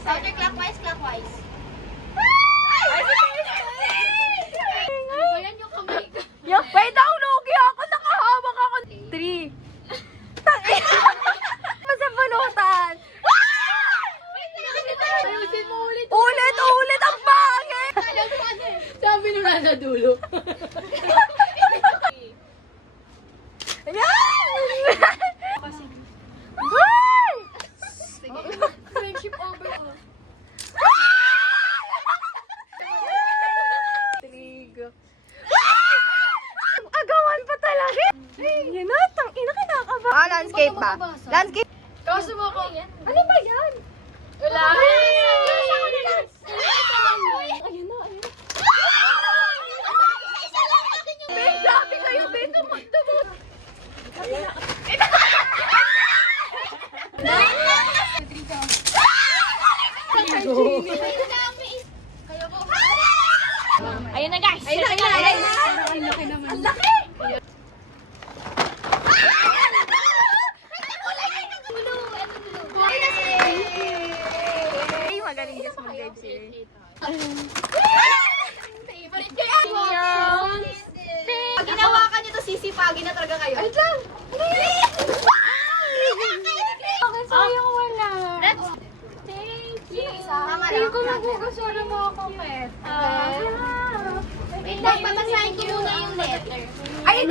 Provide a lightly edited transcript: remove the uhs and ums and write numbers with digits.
Counterclockwise, clockwise. Ayan yung kamay ko. Wait, lugi ako. Nakahawak ako. 3. Sa balutan. Ayusin mo ulit. Ulit ang pangit. Sabi nung nasa dulo. Friendship over. Agawan pa talaga. Yan na, tangina kinakaba. Landscape ba? Landscape. Kaso mo ko. Ano ba yan? Wala. Ayun na. Ben, grabe kayo, Ben. Tumot. Ayun na guys. Ayun na. Ang laki naman. Ang laki! Ay, magaling guys mag-live sila. Favorite ko yan. Pag ginawakan nyo to, sisipagin na talaga kayo. Ay, lang! Okay, sayang wala. Let's... Thank you. Tama Hindi lang. ko magugustuhan ng mga comment. Wait lang, babasahin ko muna yung letter. Ay,